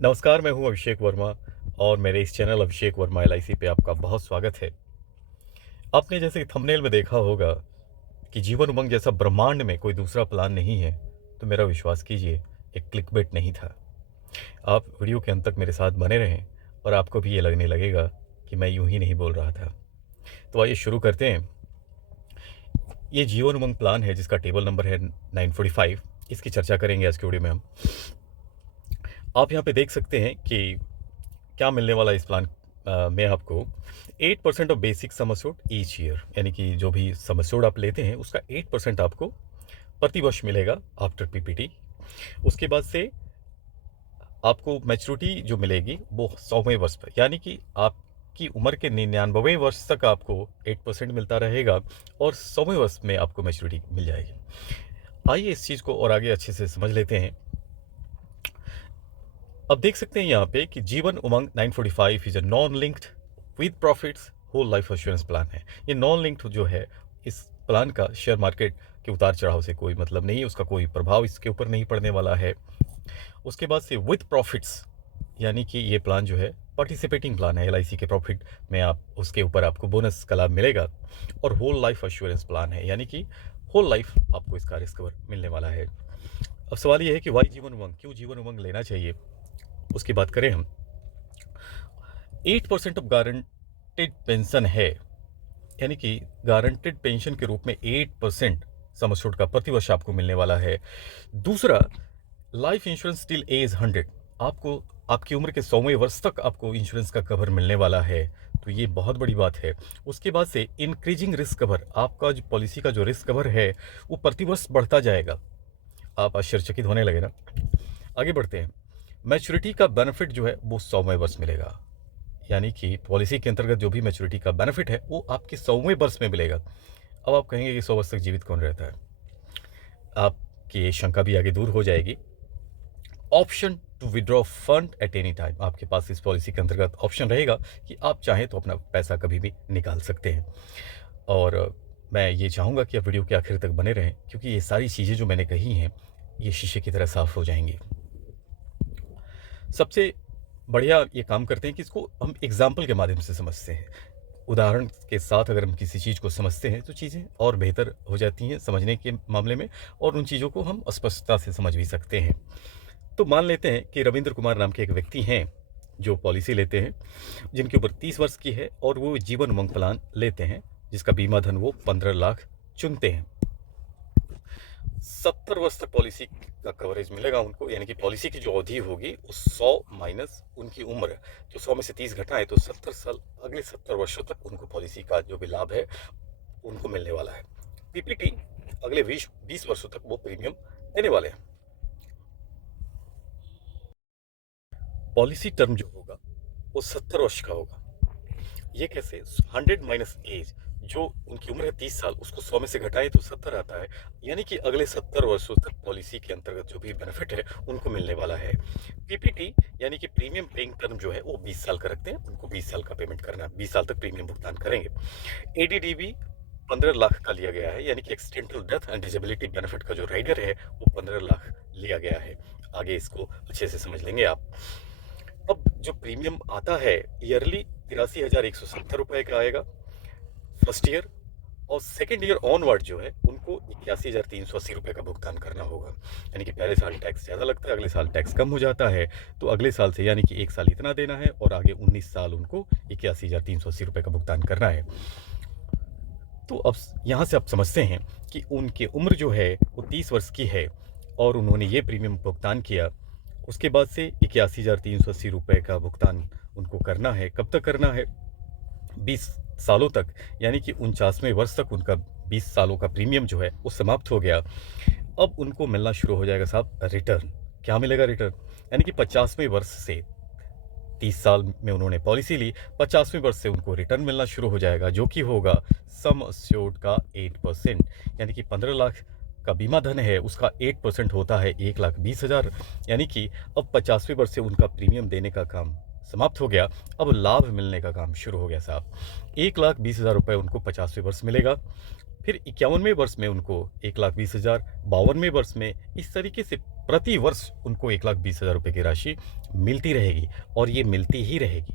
नमस्कार, मैं हूं अभिषेक वर्मा और मेरे इस चैनल अभिषेक वर्मा एलआईसी पे आपका बहुत स्वागत है। आपने जैसे थंबनेल में देखा होगा कि जीवन उमंग जैसा ब्रह्मांड में कोई दूसरा प्लान नहीं है, तो मेरा विश्वास कीजिए, एक क्लिकबेट नहीं था। आप वीडियो के अंत तक मेरे साथ बने रहें और आपको भी ये लगने लगेगा कि मैं यूं ही नहीं बोल रहा था। तो आइए शुरू करते हैं। ये जीवन उमंग प्लान है जिसका टेबल नंबर है 945। इसकी चर्चा करेंगे आज के वीडियो में हम। आप यहाँ पे देख सकते हैं कि क्या मिलने वाला है इस प्लान में आपको 8% of basic sum assured each year, यानी कि जो भी सम एश्योर्ड आप लेते हैं उसका 8% आपको प्रतिवर्ष मिलेगा आफ्टर पीपीटी। उसके बाद से आपको मैच्योरिटी जो मिलेगी वो 100वें वर्ष पर, यानी कि आपकी उम्र के 99वें वर्ष तक आपको 8% मिलता रहेगा और 100वें वर्ष में आपको मैच्योरिटी मिल जाएगी। आइए इस चीज़ को और आगे अच्छे से समझ लेते हैं। अब देख सकते हैं यहाँ पे कि Jeevan Umang 945 is a non linked with profits whole life assurance plan है। ये नॉन लिंक्ड जो है, इस प्लान का शेयर मार्केट के उतार चढ़ाव से कोई मतलब नहीं है, उसका कोई प्रभाव इसके ऊपर नहीं पड़ने वाला है। उसके बाद से विद प्रॉफिट्स, यानी कि ये प्लान जो है पार्टिसिपेटिंग प्लान है, एलआईसी के प्रॉफिट में आप उसके ऊपर आपको बोनस का लाभ मिलेगा। और होल लाइफ एश्योरेंस प्लान है, यानी कि होल लाइफ आपको इसका रिस्क कवर मिलने वाला है। अब सवाल ये है कि वाई जीवन उमंग, क्यों जीवन उमंग लेना चाहिए, उसकी बात करें हम। 8% ऑफ गारंटेड पेंशन है, यानी कि गारंटेड पेंशन के रूप में 8% सम एश्योर्ड का प्रतिवर्ष आपको मिलने वाला है। दूसरा, लाइफ इंश्योरेंस टिल एज 100, आपको आपकी उम्र के 100वें वर्ष तक आपको इंश्योरेंस का कवर मिलने वाला है, तो ये बहुत बड़ी बात है। उसके बाद से इंक्रीजिंग रिस्क कवर, आपका जो पॉलिसी का जो रिस्क कवर है वो प्रतिवर्ष बढ़ता जाएगा। आप आश्चर्यचकित होने लगे ना। आगे बढ़ते हैं। मैच्योरिटी का बेनिफिट जो है वो 100वें वर्ष मिलेगा, यानी कि पॉलिसी के अंतर्गत जो भी मैच्योरिटी का बेनिफिट है वो आपके 100वें वर्ष में मिलेगा। अब आप कहेंगे कि 100 वर्ष तक जीवित कौन रहता है, आपकी ये शंका भी आगे दूर हो जाएगी। Option to withdraw fund at any time, आपके पास इस पॉलिसी के अंतर्गत ऑप्शन रहेगा कि आप चाहें तो अपना पैसा कभी भी निकाल सकते हैं। और मैं ये चाहूँगा कि आप वीडियो के आखिर तक बने रहें, क्योंकि ये सारी चीज़ें जो मैंने कही हैं ये शीशे की तरह साफ हो जाएंगी। सबसे बढ़िया ये काम करते हैं कि इसको हम एग्जाम्पल के माध्यम से समझते हैं। उदाहरण के साथ अगर हम किसी चीज़ को समझते हैं तो चीज़ें और बेहतर हो जाती हैं समझने के मामले में, और उन चीज़ों को हम स्पष्टता से समझ भी सकते हैं। तो मान लेते हैं कि रविंद्र कुमार नाम के एक व्यक्ति हैं जो पॉलिसी लेते हैं, जिनकी उम्र 30 वर्ष की है और वो जीवन उमंग प्लान लेते हैं, जिसका बीमा धन वो 15 लाख चुनते हैं। 70 वर्ष तक पॉलिसी का कवरेज मिलेगा उनको, यानी कि पॉलिसी की जो अवधि होगी उस 100 माइनस उनकी उम्र, तो 100 में से 30 घटाएं तो 70 साल, अगले 70 वर्षों तक उनको पॉलिसी का जो भी लाभ है उनको मिलने वाला है। पीपीटी अगले 20 वर्षों तक वो प्रीमियम देने वाले हैं। पॉलिसी टर्म जो होगा वो 70 वर्ष का होगा। ये कैसे? 100 माइनस एज, जो उनकी उम्र है 30 साल, उसको 100 में से घटाए तो 70 आता है, यानी कि अगले 70 वर्षों तक पॉलिसी के अंतर्गत जो भी बेनिफिट है उनको मिलने वाला है। पीपीटी यानी कि प्रीमियम पेइंग टर्म जो है वो 20 साल का रखते हैं, उनको 20 साल का पेमेंट करना है, 20 साल तक प्रीमियम भुगतान करेंगे। एडीडीबी 15 लाख का लिया गया है, यानी कि accidental death and disability benefit का जो राइडर है वो 15 लाख लिया गया है। आगे इसको अच्छे से समझ लेंगे आप। अब जो प्रीमियम आता है ईयरली 83,170 रुपये का आएगा फर्स्ट ईयर, और सेकेंड ईयर ऑनवर्ड जो है उनको 81,380 रुपये का भुगतान करना होगा। यानी कि पहले साल टैक्स ज़्यादा लगता है, अगले साल टैक्स कम हो जाता है, तो अगले साल से यानी कि एक साल इतना देना है और आगे 19 साल उनको 81,380 रुपये का भुगतान करना है। तो अब यहाँ से आप समझते हैं कि उनकी उम्र जो है वो 30 वर्ष की है और उन्होंने ये प्रीमियम भुगतान किया। उसके बाद से 81,380 रुपये का भुगतान उनको करना है। कब तक करना है? 20 सालों तक, यानी कि 49वें वर्ष तक उनका 20 सालों का प्रीमियम जो है वो समाप्त हो गया। अब उनको मिलना शुरू हो जाएगा साहब रिटर्न। क्या मिलेगा रिटर्न? यानी कि 50वें वर्ष से, 30 साल में उन्होंने पॉलिसी ली, 50वें वर्ष से उनको रिटर्न मिलना शुरू हो जाएगा, जो कि होगा सम एश्योर्ड का 8%, यानी कि 15 लाख का बीमा धन है उसका 8% होता है 1,20,000, यानी कि अब 50वें वर्ष से उनका प्रीमियम देने का काम समाप्त हो गया, अब लाभ मिलने का काम शुरू हो गया साहब। 1,20,000 रुपये उनको 50वें वर्ष मिलेगा। फिर 51वें वर्ष में उनको 1,20,000, 52वें वर्ष में, इस तरीके से प्रति वर्ष उनको 1,20,000 रुपये की राशि मिलती रहेगी और ये मिलती ही रहेगी।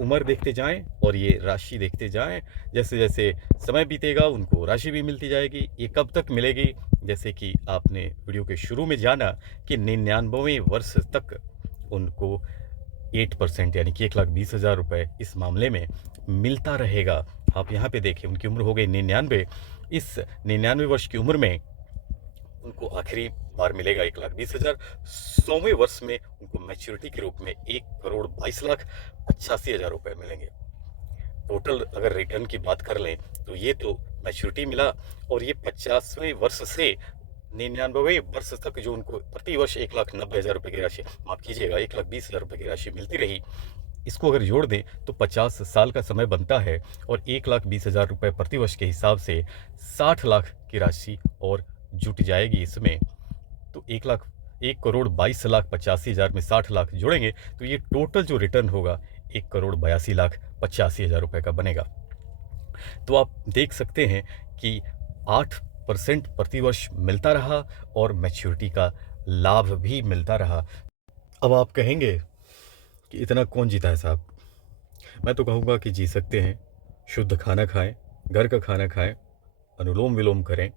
उम्र देखते जाएँ और ये राशि देखते जाएँ, जैसे-जैसे समय बीतेगा उनको राशि भी मिलती जाएगी। ये कब तक मिलेगी? जैसे कि आपने वीडियो के शुरू में जाना कि 99वें वर्ष तक उनको 8% यानी कि 1,20,000 रुपये इस मामले में मिलता रहेगा। आप यहाँ पे देखिए, उनकी उम्र हो गई 99। इस 99 वर्ष की उम्र में उनको आखिरी बार मिलेगा 1,20,000। 100वें वर्ष में उनको मैच्योरिटी के रूप में 1,22,85,000 रुपये मिलेंगे। टोटल अगर रिटर्न की बात कर लें तो ये तो मैच्योरिटी मिला, और ये 50वें वर्ष से 99वें वर्ष तक जो उनको प्रति वर्ष 1,90,000 रुपये की राशि, माफ़ कीजिएगा 1,20,000 रुपये की राशि मिलती रही। इसको अगर जोड़ दें तो 50 साल का समय बनता है, और 1,20,000 रुपये प्रति वर्ष के हिसाब से 60 लाख की राशि और जुट जाएगी इसमें। तो 1,22,85,000 में 60 लाख जोड़ेंगे तो ये टोटल जो रिटर्न होगा 1,82,85,000 रुपये का बनेगा। तो आप देख सकते हैं कि 8% प्रति वर्ष मिलता रहा और मैच्योरिटी का लाभ भी मिलता रहा। अब आप कहेंगे कि इतना कौन जीता है साहब? मैं तो कहूँगा कि जी सकते हैं। शुद्ध खाना खाएं, घर का खाना खाएं, अनुलोम विलोम करें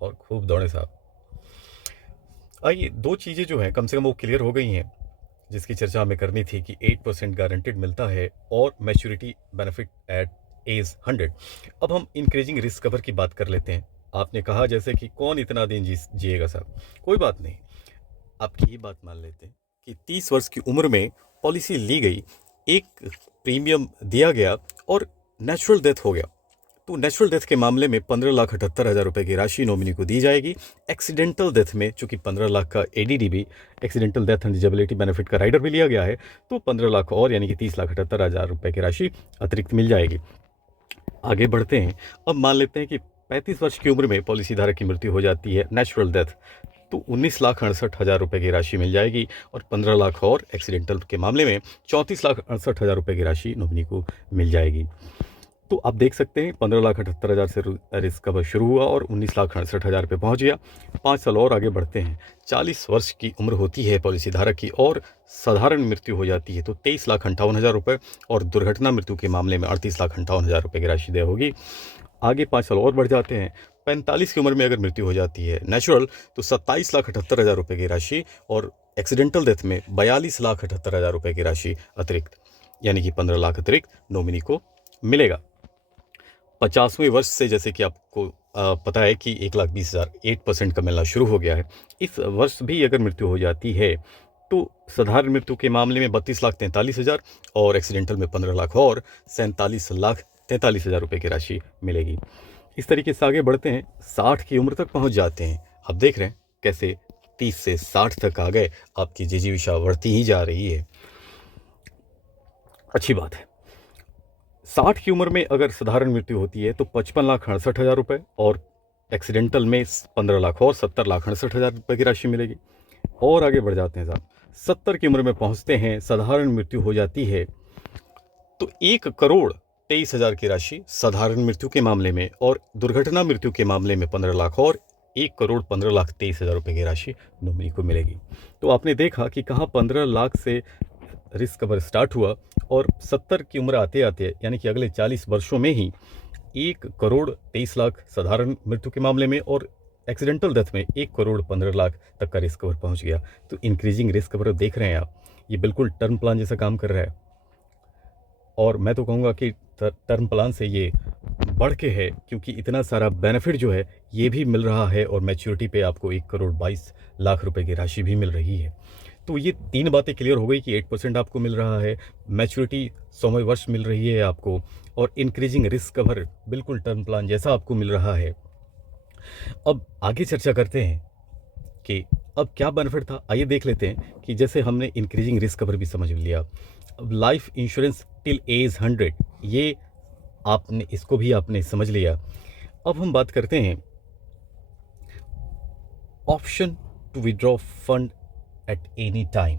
और खूब दौड़ें साहब। आइए, दो चीज़ें जो हैं कम से कम वो क्लियर हो गई हैं, जिसकी चर्चा हमें करनी थी कि 8% गारंटेड मिलता है और मैच्योरिटी बेनिफिट एट एज 100। अब हम इंक्रीजिंग रिस्क कवर की बात कर लेते हैं। आपने कहा जैसे कि कौन इतना दिन जिएगा साहब, कोई बात नहीं, आपकी ये बात मान लेते हैं कि 30 वर्ष की उम्र में पॉलिसी ली गई, एक प्रीमियम दिया गया और नेचुरल डेथ हो गया, तो नेचुरल डेथ के मामले में 15,78,000 रुपये की राशि नॉमिनी को दी जाएगी। एक्सीडेंटल डेथ में चूंकि 15 लाख का ADDB, accidental death and disability benefit का राइडर भी लिया गया है, तो 15 लाख और यानी कि 30,78,000 रुपये की राशि अतिरिक्त मिल जाएगी। आगे बढ़ते हैं। अब मान लेते हैं कि 35 वर्ष की उम्र में पॉलिसी धारक की मृत्यु हो जाती है, नेचुरल डेथ, तो 19,68,000 रुपये की राशि मिल जाएगी, और 15 लाख और एक्सीडेंटल के मामले में 34,68,000 रुपये की राशि नॉमिनी को मिल जाएगी। तो आप देख सकते हैं 15,78,000 से रिस्क कवर शुरू हुआ और 19,68,000 पे पहुंच गया। 5 साल और आगे बढ़ते हैं। 40 वर्ष की उम्र होती है पॉलिसी धारक की और साधारण मृत्यु हो जाती है, तो 23,58,000 रुपये, और दुर्घटना मृत्यु के मामले में 38,58,000 रुपये की राशि देय होगी। आगे 5 साल और बढ़ जाते हैं। 45 की उम्र में अगर मृत्यु हो जाती है नेचुरल, तो 27,78,000 रुपये की राशि, और एक्सीडेंटल डेथ में 42,78,000 रुपये की राशि अतिरिक्त, यानी कि 15 लाख अतिरिक्त नॉमिनी को मिलेगा। 50वें वर्ष से जैसे कि आपको पता है कि 1,20,000 8% का मिलना शुरू हो गया है। इस वर्ष भी अगर मृत्यु हो जाती है तो साधारण मृत्यु के मामले में 32,43,000 और एक्सीडेंटल में 15 लाख और 47,43,000 रुपये की राशि मिलेगी। इस तरीके से आगे बढ़ते हैं। 60 की उम्र तक पहुंच जाते हैं। आप देख रहे हैं कैसे 30 से 60 तक आ गए, आपकी जिजीविषा बढ़ती ही जा रही है। अच्छी बात है। 60 की उम्र में अगर साधारण मृत्यु होती है तो 55,68,000 रुपये, और एक्सीडेंटल में 15 लाख और 70,68,000 रुपये की राशि मिलेगी। और आगे बढ़ जाते हैं साहब, 70 की उम्र में पहुंचते हैं, साधारण मृत्यु हो जाती है तो 1,23,000 की राशि साधारण मृत्यु के मामले में, और दुर्घटना मृत्यु के मामले में 15 लाख और 1,15,23,000 रुपये की राशि नॉमिनी को मिलेगी। तो आपने देखा कि कहाँ 15 लाख से रिस्क कवर स्टार्ट हुआ, और 70 की उम्र आते आते यानी कि अगले 40 वर्षों में ही 1,23,00,000 साधारण मृत्यु के मामले में और एक्सीडेंटल डेथ में 1,15,00,000 तक का रिस्क कवर पहुंच गया। तो इंक्रीजिंग रिस्क कवर देख रहे हैं आप, ये बिल्कुल टर्म प्लान जैसा काम कर रहा है, और मैं तो कहूँगा कि टर्म प्लान से ये बढ़ के है, क्योंकि इतना सारा बेनिफिट जो है ये भी मिल रहा है, और मैच्योरिटी पे आपको 1,22,00,000 रुपये की राशि भी मिल रही है। तो ये 3 बातें क्लियर हो गई कि 8% आपको मिल रहा है, मैच्योरिटी 100वें वर्ष मिल रही है आपको, और इंक्रीजिंग रिस्क कवर बिल्कुल टर्म प्लान जैसा आपको मिल रहा है। अब आगे चर्चा करते हैं कि अब क्या बेनिफिट था। आइए देख लेते हैं कि जैसे हमने इंक्रीजिंग रिस्क कवर भी समझ लिया, अब लाइफ इंश्योरेंस टिल एज 100, ये आपने इसको भी आपने समझ लिया। अब हम बात करते हैं option to withdraw fund at any time.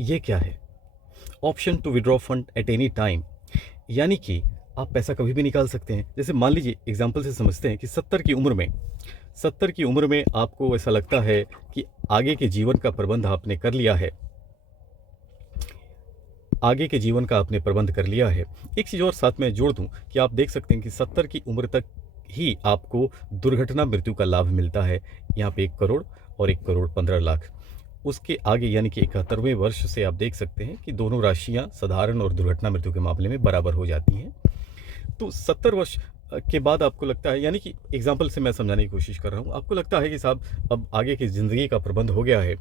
ये क्या है? Option to withdraw fund at any time, यानी कि आप पैसा कभी भी निकाल सकते हैं। जैसे मान लीजिए एग्ज़ाम्पल से समझते हैं कि 70 की उम्र में आपको ऐसा लगता है कि आगे के जीवन का प्रबंध आपने कर लिया है। आगे के जीवन का आपने प्रबंध कर लिया है। एक चीज़ और साथ में जोड़ दूँ कि आप देख सकते हैं कि 70 की उम्र तक ही आपको दुर्घटना मृत्यु का लाभ मिलता है। यहाँ पे 1 करोड़ और 1 करोड़ 15 लाख। उसके आगे यानी कि 71वें वर्ष से आप देख सकते हैं कि दोनों राशियाँ साधारण और दुर्घटना मृत्यु के मामले में बराबर हो जाती हैं। तो 70 वर्ष के बाद आपको लगता है, यानी कि एग्ज़ाम्पल से मैं समझाने की कोशिश कर रहा हूँ, आपको लगता है कि साहब अब आगे की ज़िंदगी का प्रबंध हो गया है।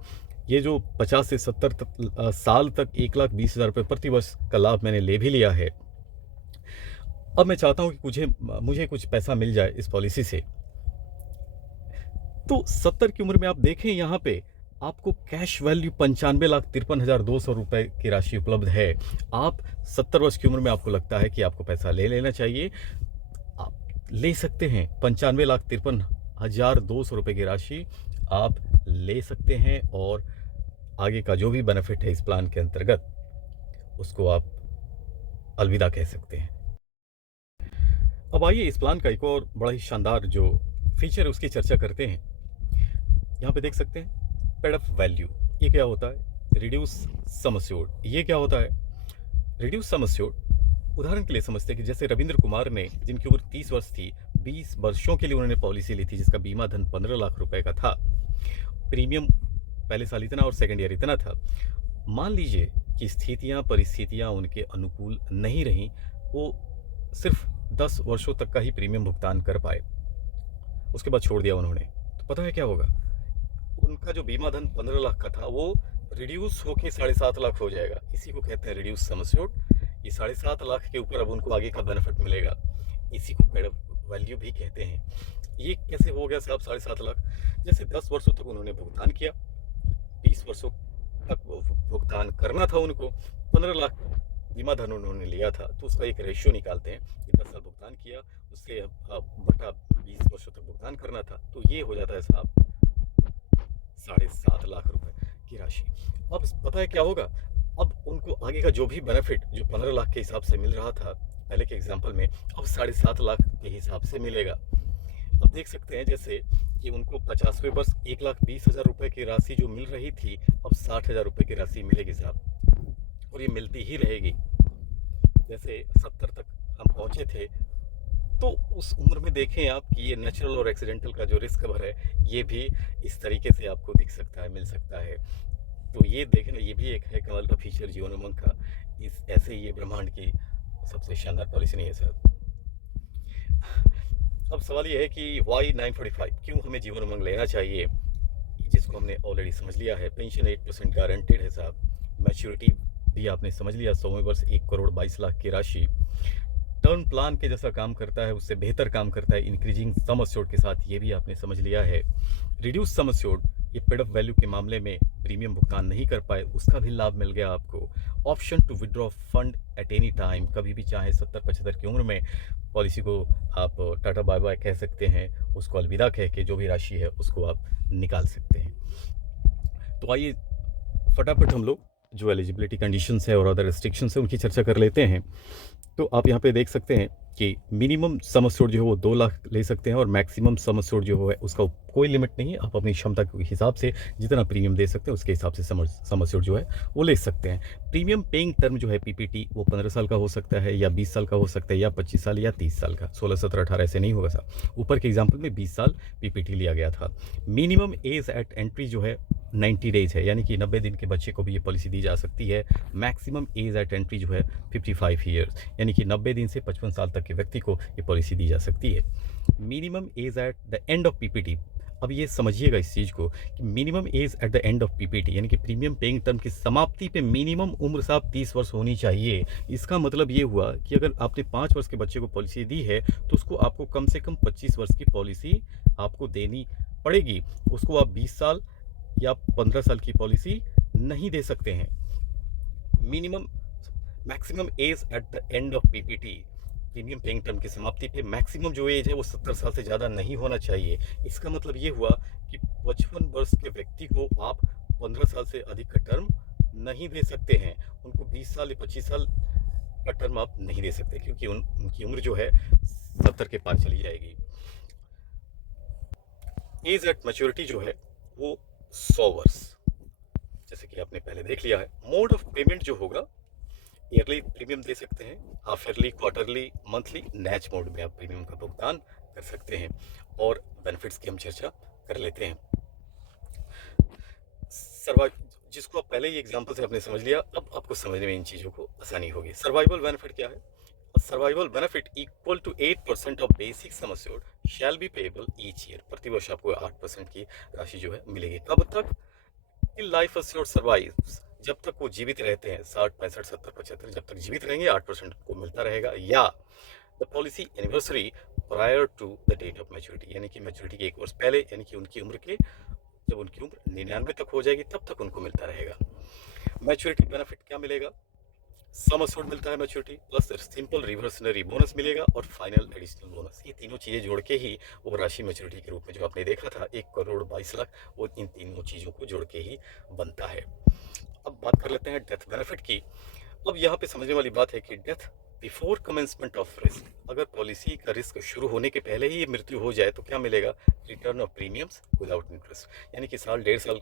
ये जो 50 से 70 साल तक 1,20,000 रुपये प्रति वर्ष का लाभ मैंने ले भी लिया है। अब मैं चाहता हूँ कि मुझे कुछ पैसा मिल जाए इस पॉलिसी से। तो 70 की उम्र में आप देखें यहाँ पे आपको कैश वैल्यू 95,53,200 रुपये की राशि उपलब्ध है। आप 70 वर्ष की उम्र में आपको लगता है कि आपको पैसा ले लेना चाहिए, आप ले सकते हैं। 95,53,200 रुपये की राशि आप ले सकते हैं और आगे का जो भी बेनिफिट है इस प्लान के अंतर्गत उसको आप अलविदा कह सकते हैं। अब आइए इस प्लान का एक और बड़ा ही शानदार जो फीचर है उसकी चर्चा करते हैं। यहाँ पे देख सकते हैं पेड अप वैल्यू, ये क्या होता है? रिड्यूस सम एश्योर्ड, ये क्या होता है? रिड्यूस सम एश्योर्ड उदाहरण के लिए समझते हैं कि जैसे रविंद्र कुमार ने, जिनकी उम्र 30 वर्ष थी, 20 वर्षों के लिए उन्होंने पॉलिसी ली थी जिसका बीमा धन 15 लाख रुपए का था। प्रीमियम पहले साल इतना और सेकेंड ईयर इतना था। मान लीजिए कि परिस्थितियाँ उनके अनुकूल नहीं रहीं, वो सिर्फ 10 वर्षों तक का ही प्रीमियम भुगतान कर पाए, उसके बाद छोड़ दिया उन्होंने। तो पता है क्या होगा? उनका जो बीमा धन 15 लाख का था वो रिड्यूस होके 7.5 लाख हो जाएगा। इसी को कहते हैं रिड्यूस सम एश्योर्ड। ये 7.5 लाख के ऊपर अब उनको आगे का बेनिफिट मिलेगा, इसी को पेड अप वैल्यू भी कहते हैं। ये कैसे हो गया साहब 7.5 लाख? जैसे 10 वर्षों तक उन्होंने भुगतान किया, 20 वर्षों तक भुगतान करना था उनको, 15 लाख बीमा धन उन्होंने लिया था, तो उसका एक रेशियो निकालते हैं कि 10 साल भुगतान किया, उससे बटा 20 वर्षों तक भुगतान करना था, तो ये हो जाता है साहब 7.5 लाख रुपए की राशि। अब पता है क्या होगा? अब उनको आगे का जो भी बेनिफिट जो 15 लाख के हिसाब से मिल रहा था पहले के एग्जाम्पल में, अब 7.5 लाख के हिसाब से मिलेगा। अब देख सकते हैं जैसे कि उनको 50वें वर्ष 1,20,000 रुपये की राशि जो मिल रही थी, अब 60,000 रुपये की राशि मिलेगी साहब, और ये मिलती ही रहेगी। जैसे 70 तक हम पहुँचे थे, तो उस उम्र में देखें आप कि ये नेचुरल और एक्सीडेंटल का जो रिस्क कवर है ये भी इस तरीके से आपको दिख सकता है, मिल सकता है। तो ये देखना, ये भी एक है कमाल का फीचर जीवन उमंग का। इस ऐसे ही ये ब्रह्मांड की सबसे शानदार पॉलिसी नहीं है सर। अब सवाल ये है कि वाई 945, क्यों हमें जीवन उमंग लेना चाहिए, जिसको हमने ऑलरेडी समझ लिया है। पेंशन 8% गारंटेड है साहब, मैच्योरिटी भी आपने समझ लिया, 100वें वर्ष 1 करोड़ 22 लाख की राशि। टर्म प्लान के जैसा काम करता है, उससे बेहतर काम करता है इंक्रीजिंग सम एश्योर्ड के साथ, ये भी आपने समझ लिया है। रिड्यूस सम एश्योर्ड, ये पेड अप वैल्यू के मामले में प्रीमियम भुगतान नहीं कर पाए, उसका भी लाभ मिल गया आपको। Option to withdraw fund at any time, कभी भी चाहे 70-75 की उम्र में पॉलिसी को आप टाटा बाय बाय कह सकते हैं, उसको अलविदा कह के जो भी राशि है उसको आप निकाल सकते हैं। तो आइए फटाफट हम लोग जो एलिजिबिलिटी कंडीशंस है और अदर रिस्ट्रिक्शंस है उनकी चर्चा कर लेते हैं। तो आप यहाँ पे देख सकते हैं कि मिनिमम सम एश्योर्ड जो है वो 2 लाख ले सकते हैं और मैक्सिमम सम एश्योर्ड जो है उसका कोई लिमिट नहीं है। आप अपनी क्षमता के हिसाब से जितना प्रीमियम दे सकते हैं उसके हिसाब से सम एश्योर्ड जो है वो ले सकते हैं। प्रीमियम पेइंग टर्म जो है पीपीटी वो 15 साल का हो सकता है या 20 साल का हो सकता है या 25 साल या 30 साल का। 16, 17, 18 ऐसे नहीं होगा साहब। ऊपर के एग्जाम्पल में 20 साल पीपीटी लिया गया था। मिनिमम एज एट एंट्री जो है 90 डेज है, यानी कि 90 दिन के बच्चे को भी ये पॉलिसी दी जा सकती है। मैक्सिमम एज एट एंट्री जो है 55 ईयर्स, यानी कि 90 दिन से 55 साल तक के व्यक्ति को ये पॉलिसी दी जा सकती है। Minimum age at the end of PPT, अब ये समझिएगा इस चीज़ को कि minimum age at the end of PPT यानी कि प्रीमियम पेइंग टर्म की समाप्ति पे मिनिमम उम्र साहब 30 वर्ष होनी चाहिए। इसका मतलब ये हुआ कि अगर आपने 5 वर्ष के बच्चे को पॉलिसी दी है तो उसको आपको कम से कम 25 वर्ष की पॉलिसी आपको देनी पड़ेगी। उसको आप 20 साल या 15 साल की पॉलिसी नहीं दे सकते हैं। Maximum age at the end of PPT premium paying term की समाप्ति पे मैक्सिमम जो एज है वो 70 साल से ज़्यादा नहीं होना चाहिए। इसका मतलब ये हुआ कि 55 वर्ष के व्यक्ति को आप 15 साल से अधिक का टर्म नहीं दे सकते हैं। उनको 20 साल या 25 साल का टर्म आप नहीं दे सकते, क्योंकि उनकी उम्र जो है 70 के पार चली जाएगी। एज एट मैच्योरिटी जो है वो 100 वर्ष, जैसे कि आपने पहले देख लिया है। मोड ऑफ पेमेंट जो होगा, ईयरली प्रीमियम दे सकते हैं, half yearly, quarterly, monthly, NACH mode में आप प्रीमियम का भुगतान कर सकते हैं। और बेनिफिट्स की हम चर्चा कर लेते हैं। सर्वाइव, जिसको आप पहले ही एग्जांपल से आपने समझ लिया, अब आपको समझने में इन चीज़ों को आसानी होगी। सर्वाइवल बेनिफिट क्या है? Survival benefit equal to 8% of basic sum assured shall be payable each year. प्रतिवर्ष आपको 8% की राशि जो है मिलेगी। कब तक? टिल लाइफ अस्योर्ड सर्वाइव्स, जब तक वो जीवित रहते हैं, 60, 65, 70, 75, जब तक जीवित रहेंगे 8% को मिलता रहेगा। या the policy anniversary prior to the date of maturity, यानी कि मैच्योरिटी के 1 वर्ष पहले, यानी कि उनकी उम्र के, जब उनकी उम्र 99 तक हो जाएगी तब तक उनको मिलता रहेगा। मैच्योरिटी बेनिफिट क्या मिलेगा? सम अस्योर्ड मिलता है maturity, plus simple reversionary bonus मिलेगा और फाइनल एडिशनल बोनस। ये तीनों चीज़ें जोड़ के ही वो राशि मैच्योरिटी के रूप में जो आपने देखा था 1 करोड़ 22 लाख, वो इन तीनों चीज़ों को जोड़ के ही बनता है। अब बात कर लेते हैं डेथ बेनिफिट की। अब यहाँ पे समझने वाली बात है कि death before commencement of risk, अगर पॉलिसी का रिस्क शुरू होने के पहले ही मृत्यु हो जाए तो क्या मिलेगा? Return of premiums without interest, यानी कि साल 1.5 साल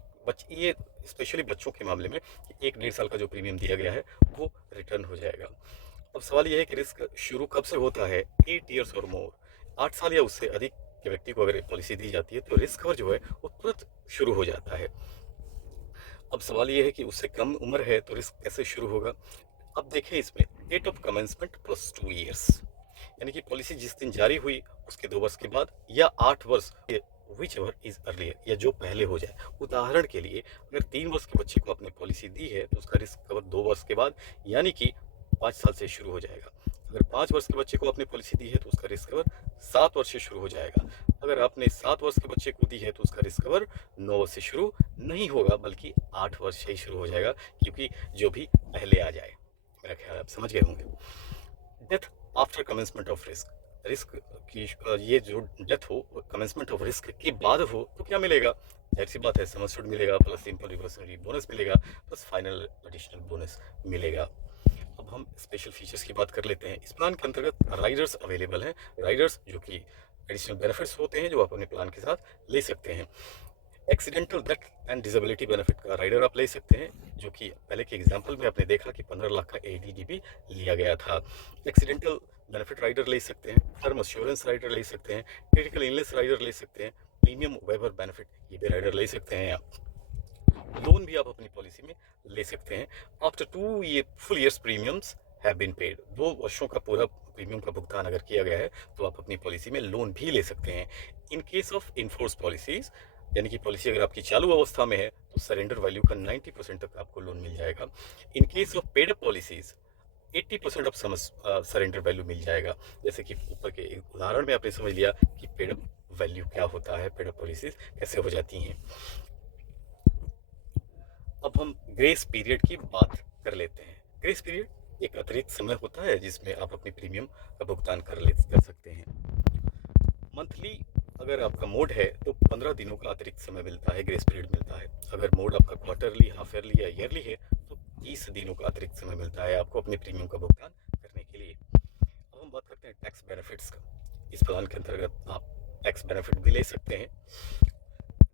ये स्पेशली बच्चों के मामले में 1-1.5 साल का जो प्रीमियम दिया गया है वो रिटर्न हो जाएगा। अब सवाल यह है कि रिस्क शुरू कब से होता है? 8 ईयर्स और मोर, 8 साल या उससे अधिक के व्यक्ति को अगर पॉलिसी दी जाती है तो रिस्क कवर जो है वो तुरंत शुरू हो जाता है। अब सवाल ये है कि उससे कम उम्र है तो रिस्क कैसे शुरू होगा? अब देखें इसमें date of commencement plus 2 years, यानी कि पॉलिसी जिस दिन जारी हुई उसके 2 वर्ष के बाद, या 8 वर्ष, विच एवर इज अर्लियर, या जो पहले हो जाए। उदाहरण के लिए अगर 3 वर्ष के बच्चे को आपने पॉलिसी दी है तो उसका रिस्क कवर 2 वर्ष के बाद, यानी कि 5 साल से शुरू हो जाएगा। अगर 5 वर्ष के बच्चे को आपने पॉलिसी दी है तो उसका रिस्क कवर 7 वर्ष से शुरू हो जाएगा। अगर आपने 7 वर्ष के बच्चे को दी है तो उसका रिस्क कवर 9 वर्ष से शुरू नहीं होगा, बल्कि 8 वर्ष से ही शुरू हो जाएगा, क्योंकि जो भी पहले आ जाए। मेरा ख्याल आप समझ गए होंगे। Death after commencement of risk, risk की ये जो डेथ हो कमेंसमेंट ऑफ रिस्क के बाद हो तो क्या मिलेगा? जाहिर सी बात है सम अस्योर्ड मिलेगा, प्लस सिंपल रिवर्सनरी बोनस मिलेगा, प्लस फाइनल एडिशनल बोनस मिलेगा। अब हम स्पेशल फीचर्स की बात कर लेते हैं। इस प्लान के अंतर्गत राइडर्स अवेलेबल हैं, राइडर्स जो कि एडिशनल बेनिफिट्स होते हैं जो आप अपने प्लान के साथ ले सकते हैं। Accidental death and disability benefit का राइडर आप ले सकते हैं, जो कि पहले के एग्जांपल में आपने देखा कि 15 लाख का ADDB लिया गया था। एक्सीडेंटल बेनिफिट राइडर ले सकते हैं, टर्म अश्योरेंस राइडर ले सकते हैं, क्रिटिकल इलनेस राइडर ले सकते हैं, प्रीमियम वेवर बेनिफिट ये भी राइडर ले सकते हैं आप। लोन भी आप अपनी पॉलिसी में ले सकते हैं। After 2 full years premiums have been paid, 2 वर्षों का पूरा प्रीमियम का भुगतान अगर किया गया है तो आप अपनी पॉलिसी में लोन भी ले सकते हैं। इन केस ऑफ इनफोर्स पॉलिसीज, यानी कि पॉलिसी अगर आपकी चालू अवस्था में है तो सरेंडर वैल्यू का 90% तक आपको लोन मिल जाएगा। In case of paid up policies 80% of surrender value मिल जाएगा। जैसे कि ऊपर के एक उदाहरण में आपने समझ लिया कि पेड अप वैल्यू क्या होता है, पेड अप पॉलिसीज कैसे हो जाती हैं। अब हम ग्रेस पीरियड की बात कर लेते हैं। ग्रेस पीरियड एक अतिरिक्त समय होता है जिसमें आप अपनी प्रीमियम का भुगतान कर सकते हैं। मंथली अगर आपका मोड है तो 15 दिनों का अतिरिक्त समय मिलता है, ग्रेस पीरियड मिलता है। अगर मोड आपका क्वार्टरली, हाफ ईयरली या ईयरली है तो 30 दिनों का अतिरिक्त समय मिलता है आपको अपने प्रीमियम का भुगतान करने के लिए। अब हम बात करते हैं टैक्स बेनिफिट्स का। इस प्लान के अंतर्गत आप टैक्स बेनिफिट भी ले सकते हैं।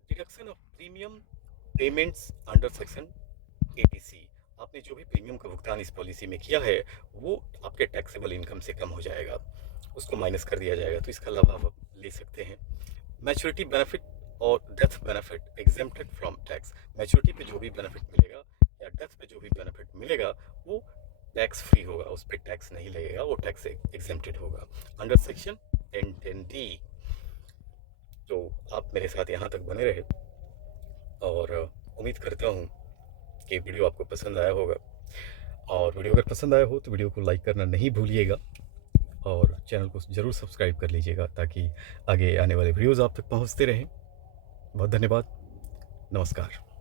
Deduction of premium payments under section 80C, आपने जो भी प्रीमियम का भुगतान इस पॉलिसी में किया है वो आपके टैक्सेबल इनकम से कम हो जाएगा, उसको माइनस कर दिया जाएगा, तो इसका लाभ आप ले सकते हैं। मैच्योरिटी बेनिफिट और death benefit exempted from tax, maturity पे जो भी बेनिफिट मिलेगा या डेथ पे जो भी बेनिफिट मिलेगा वो टैक्स फ्री होगा, उस पर टैक्स नहीं लगेगा, वो टैक्स एग्जेम्प्टेड होगा अंडर सेक्शन 1010D। तो आप मेरे साथ यहाँ तक बने रहे और उम्मीद करता हूँ कि वीडियो आपको पसंद आया होगा, और वीडियो अगर पसंद आया हो तो वीडियो को लाइक करना नहीं भूलिएगा और चैनल को ज़रूर सब्सक्राइब कर लीजिएगा ताकि आगे आने वाले वीडियोज़ आप तक पहुँचते रहें। बहुत धन्यवाद, नमस्कार।